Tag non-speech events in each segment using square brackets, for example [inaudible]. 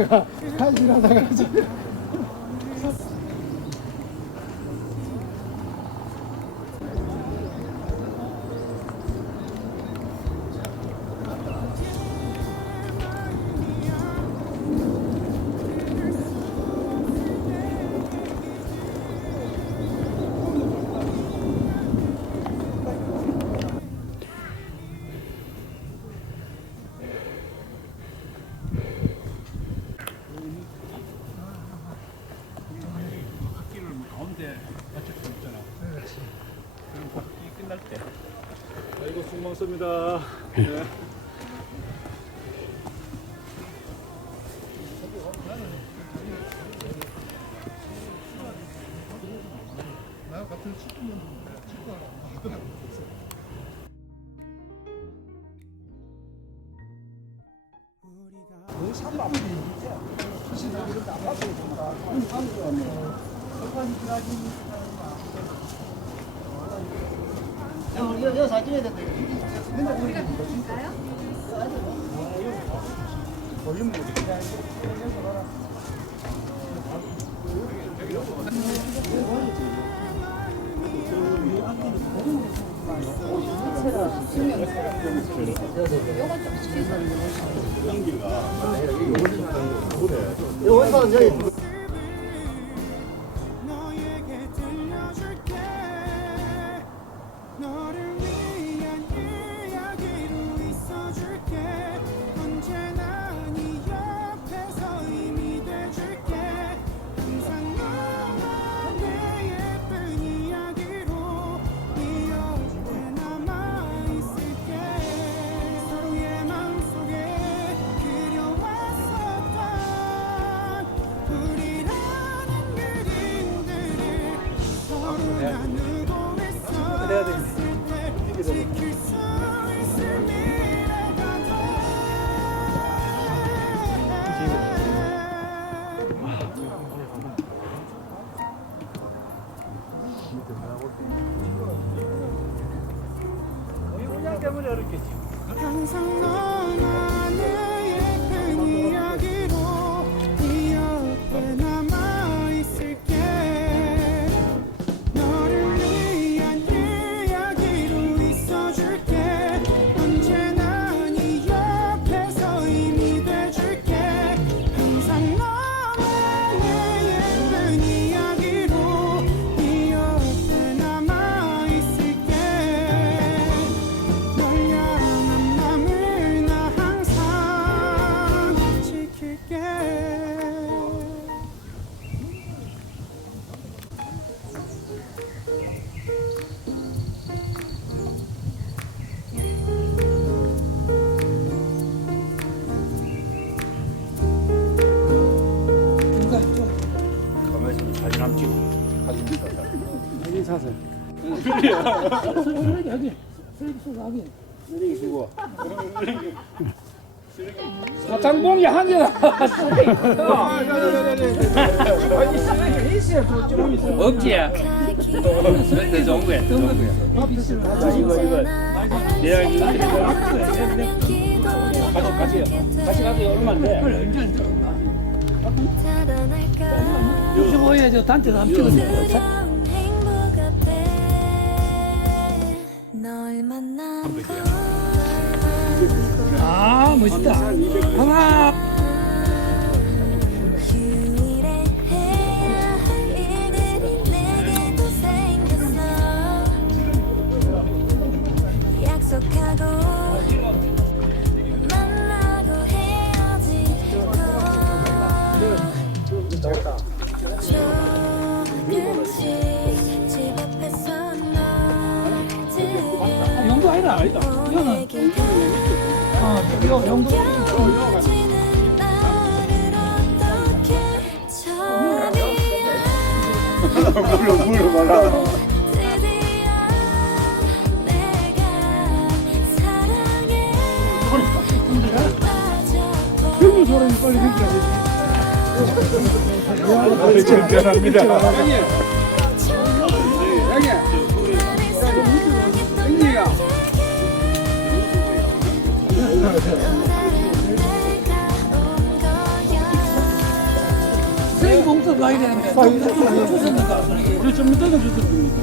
할아버지가 간식하다가 지금 끝날 때. 아이고 수고 많습니다. 네. 나 거 사진 찍어야 된다. 이거 원사는 여기 항상 너와 사세요. 여기 여기 쓰레기 쏘고 하긴. 쓰레기 주고. 사탕봉이 한 개나 쓰레기 커. 아니 쓰레기 있어야 있어. 없지? 내 정부에 정부에 자 이거 이거. 내가 이거 같이 같이 같이 가서 얼마 안 돼. 언제 언제 얼마? 65에 저안찍 아 멋있다. 하나. 어 처리야 물로 물로 말라. 형님 소름이 빨리 느껴야 정전합니다. 거야 좀더 가야 되는데. 좀 주셨는가? 우리 좀 이따가 주실 겁니다.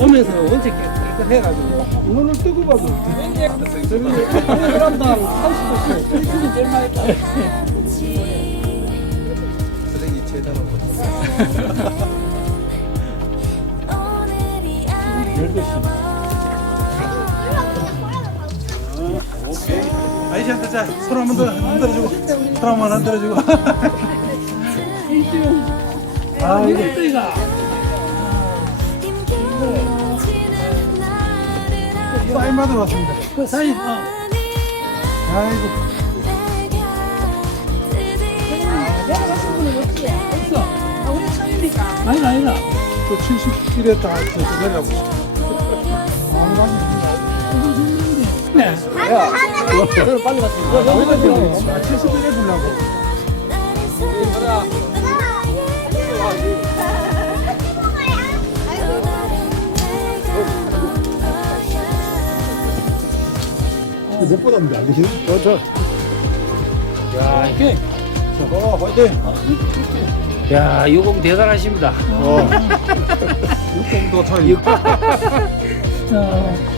오면서 언제 이거 해가지고. 오늘 뜨고 봐도. 사람당 30%. 이쪽이 제일 많이 했다. 오늘이 아름다워 아이씨한테 자, 손 한번 더 흔들어주고. 손 한번 흔들어주고. [laughs] 아, 힘겨워지는 나를 사인 받으러 왔습니다. 그 사이, 어. 아이고. 내가 내려가신 분은 없지? 없어. 아, 우리 처음이니까. 아니다, 아니다. 또 70일에 다 저기 내려고. 네. 저는 빨리 갔습니다. 아, 70일에 불라고. 못 받았는데 안 되시네? 저, 저. 야, 이게. 어, 화이팅! 야, 이공 대단하십니다. 어. [laughs] 6공도 차이. [laughs] 자,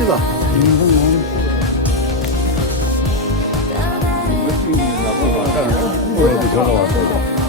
또 다른 내가 전화 왔어.